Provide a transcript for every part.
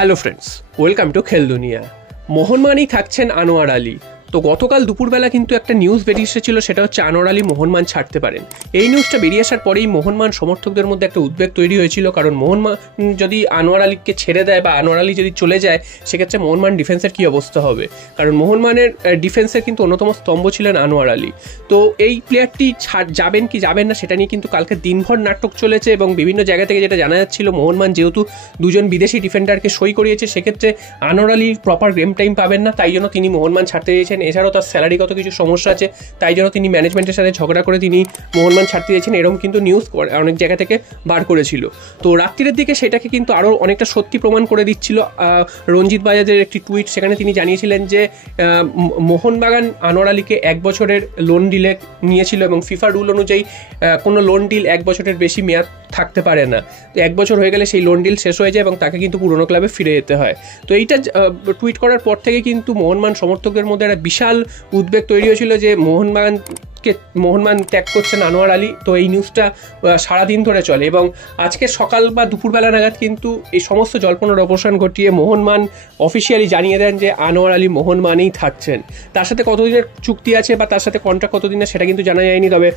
Hello friends, welcome to খেল দুনিয়া। মোহনমানই থাকছেন আনোয়ার আলী। তো গতকাল দুপুরবেলা কিন্তু একটা নিউজ বেরিয়ে এসেছিল, সেটা হচ্ছে আনোয়ার আলী মোহনমান ছাড়তে পারেন। এই নিউজটা বেরিয়ে আসার পরেই মোহনমান সমর্থকদের মধ্যে একটা উদ্বেগ তৈরি হয়েছিল, কারণ মোহনমান যদি আনোয়ার আলীকে ছেড়ে দেয় বা আনোয়ার আলী যদি চলে যায়, সেক্ষেত্রে মোহনমান ডিফেন্সের কী অবস্থা হবে। কারণ মোহনমানের ডিফেন্সের কিন্তু অন্যতম স্তম্ভ ছিলেন আনোয়ার আলী। তো এই প্লেয়ারটি যাবেন কি যাবেন না সেটা নিয়ে কিন্তু কালকে দিনভর নাটক চলেছে, এবং বিভিন্ন জায়গা থেকে যেটা জানা যাচ্ছিল, মোহনমান যেহেতু দুজন বিদেশি ডিফেন্ডারকে সই করিয়েছে, সেক্ষেত্রে Anwar Ali proper game time পাবেন না, তাই জন্য তিনি মোহনমান ছাড়তে চেয়েছেন। এছাড়াও তার স্যালারিগত কিছু সমস্যা আছে, তাই জন্য তিনি ম্যানেজমেন্টের সাথে ঝগড়া করে তিনি মোহনমান ছাড়তে চেয়েছেন, এরকম কিন্তু নিউজ অনেক জায়গা থেকে বার করেছিল। তো রাত্রির দিকে সেটাকে কিন্তু আরও অনেকটা সত্যি প্রমাণ করে দিচ্ছিল রঞ্জিত বাজাজের একটি টুইট। সেখানে তিনি জানিয়েছিলেন যে মোহনবাগান আনোয়ার আলীকে 1 বছরের লোন ডিলে নিয়েছিল, এবং ফিফা রুল অনুযায়ী কোনো লোন ডিল 1 বছরের বেশি মেয়াদ থাকতে পারে না। তো 1 বছর হয়ে গেলে সেই লোন ডিল শেষ হয়ে যায় এবং তাকে কিন্তু পুরোনো ক্লাবে ফিরে যেতে হয়। তো এইটা টুইট করার পর থেকে কিন্তু মোহনবাগান সমর্থকদের মধ্যে একটা বিশাল উদ্বেগ তৈরি হয়েছিল যে মোহনবাগান ত্যাগ করছেন আনোয়ার আলী। তো এই নিউজটা সারাদিন ধরে চলে, এবং আজকে সকাল বা দুপুরবেলা নাগাদ কিন্তু এই সমস্ত জল্পনার অবসান ঘটিয়ে মোহনবাগান অফিসিয়ালি জানিয়ে দেন যে আনোয়ার আলী মোহনবাগানেই থাকছেন। তার সাথে কতদিনের চুক্তি আছে বা তার সাথে কন্ট্রাক্ট কতদিনের সেটা কিন্তু জানা যায়নি, তবে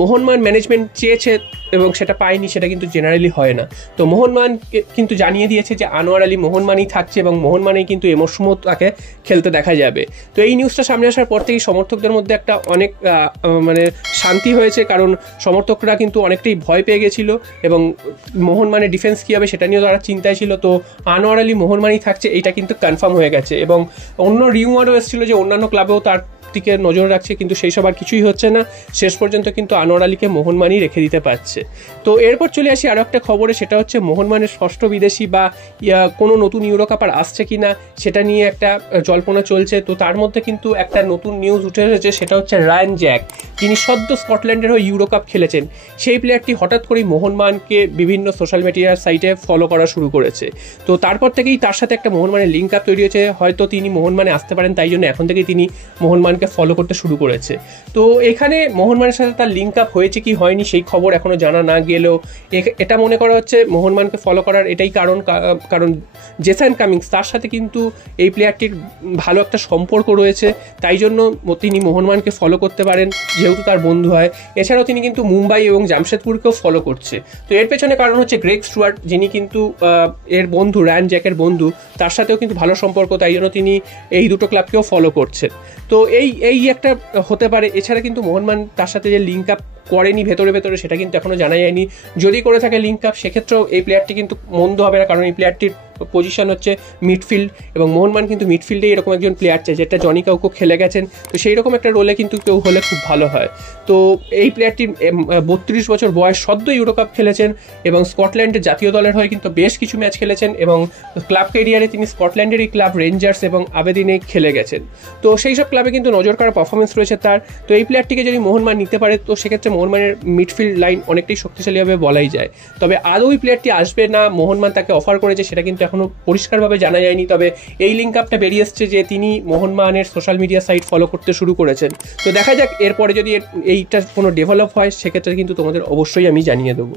মোহনবাগান ম্যানেজমেন্ট চেয়েছে এবং সেটা পায়নি, সেটা কিন্তু জেনারেলি হয় না। তো মোহনবাগান কিন্তু জানিয়ে দিয়েছে যে আনোয়ার আলী মোহনবাগানেই থাকছে, এবং মোহনবাগানেই কিন্তু এই মরশুমও তাকে খেলতে দেখা যাবে। তো এই নিউজটা সামনে আসার পর থেকেই সমর্থকদের মধ্যে একটা অনেক শান্তি হয়েছে, কারণ সমর্থকরা কিন্তু অনেকটাই ভয় পেয়ে গেছিল, এবং মোহনবাগানের ডিফেন্স কী হবে সেটা নিয়েও তারা চিন্তায় ছিল। তো আনোয়ার আলী মোহনবাগানই থাকছে, এইটা কিন্তু কনফার্ম হয়ে গেছে, এবং অন্য রিউমারও এসেছিল যে অন্যান্য ক্লাবেও তার দিকে নজর রাখছে, কিন্তু সেই সব আর কিছুই হচ্ছে না। শেষ পর্যন্ত কিন্তু আনোয়ার আলীকে মোহনবাগানই রেখে দিতে পারছে। তো এরপর চলে আসি আরও একটা খবরে, সেটা হচ্ছে মোহনবাগানের ষষ্ঠ বিদেশি বা কোনো নতুন ইউরো কাপ আর আসছে কি না সেটা নিয়ে একটা জল্পনা চলছে। তো তার মধ্যে কিন্তু একটা নতুন নিউজ উঠে এসেছে, সেটা হচ্ছে রায়ান জ্যাক, যিনি সদ্য স্কটল্যান্ডের হয়ে ইউরো কাপ খেলেছেন। সেই প্লেয়ারটি হঠাৎ করেই মোহনবাগানকে বিভিন্ন সোশ্যাল মিডিয়ার সাইটে ফলো করা শুরু করেছে। তো তারপর থেকেই তার সাথে একটা মোহনবাগানের লিঙ্ক আপ তৈরি হয়েছে, হয়তো তিনি মোহনবাগানে আসতে পারেন, তাই জন্য এখন থেকেই তিনি মোহনবাগানকে ফলো করতে শুরু করেছে। তো এখানে মোহনবাগানের সাথে তার লিঙ্ক আপ হয়েছে কি হয়নি সেই খবর এখনো জানা না গেলেও এটা মনে করা হচ্ছে মোহনবাগানকে ফলো করার এটাই কারণ জেসন কামিংস, তার সাথে কিন্তু এই প্লেয়ারটির ভালো একটা সম্পর্ক রয়েছে, তাই জন্য তিনি মোহনবাগানকে ফলো করতে পারেন, যেহেতু তার বন্ধু হয়। এছাড়াও তিনি কিন্তু মুম্বাই এবং জামশেদপুরকেও ফলো করছে। তো এর পেছনে কারণ হচ্ছে গ্রেগ স্টুয়ার্ট, যিনি কিন্তু এর বন্ধু, রায়ান জ্যাকের বন্ধু, তার সাথেও কিন্তু ভালো সম্পর্ক, তাই জন্য তিনি এই দুটো ক্লাবকেও ফলো করছেন। তো এই একটা হতে পারে। এছাড়া কিন্তু মোহনবাগান তার সাথে যে লিঙ্ক আপ করেনি ভেতরে সেটা কিন্তু এখনো জানা যায়নি। যদি করে থাকে লিঙ্ক আপ, সেক্ষেত্রেও এই প্লেয়ারটি কিন্তু মন্দ হবে না, কারণ এই প্লেয়ারটির পজিশন হচ্ছে মিডফিল্ড, এবং মোহনবাগান কিন্তু মিডফিল্ডে এরকম একজন প্লেয়ার চাই, যেটা জনি কাউকে খেলে গেছেন। তো সেই রকম একটা রোলে কিন্তু কেউ হলে খুব ভালো হয়। তো এই প্লেয়ারটির 32 বছর বয়স, সদ্য ইউরো কাপ খেলেছেন, এবং স্কটল্যান্ডের জাতীয় দলের হয়ে কিন্তু বেশ কিছু ম্যাচ খেলেছেন, এবং ক্লাব ক্যারিয়ারে তিনি স্কটল্যান্ডেরই ক্লাব রেঞ্জার্স এবং আবেদিনে খেলে গেছেন। তো সেই সব ক্লাবে কিন্তু নজর কাড়া পারফরমেন্স রয়েছে তার। তো এই প্লেয়ারটিকে যদি মোহনবাগান নিতে পারে, তো সেক্ষেত্রে মোহনবাগানের মিডফিল্ড লাইন অনেকটাই শক্তিশালী হবে বলাই যায়। তবে আদৌ ওই প্লেয়ারটি আসবে না মোহনবাগান তাকে অফার করেছে সেটা কিন্তু এখনো পরিষ্কারভাবে জানা যায়নি। তবে এই লিঙ্ক আপটা বেরিয়ে এসছে যে তিনি মোহনবাগানের সোশ্যাল মিডিয়া সাইট ফলো করতে শুরু করেছেন। তো দেখা যাক এরপরে যদি এইটা কোনো ডেভেলপ হয়, সেক্ষেত্রে কিন্তু তোমাদের অবশ্যই আমি জানিয়ে দেবো।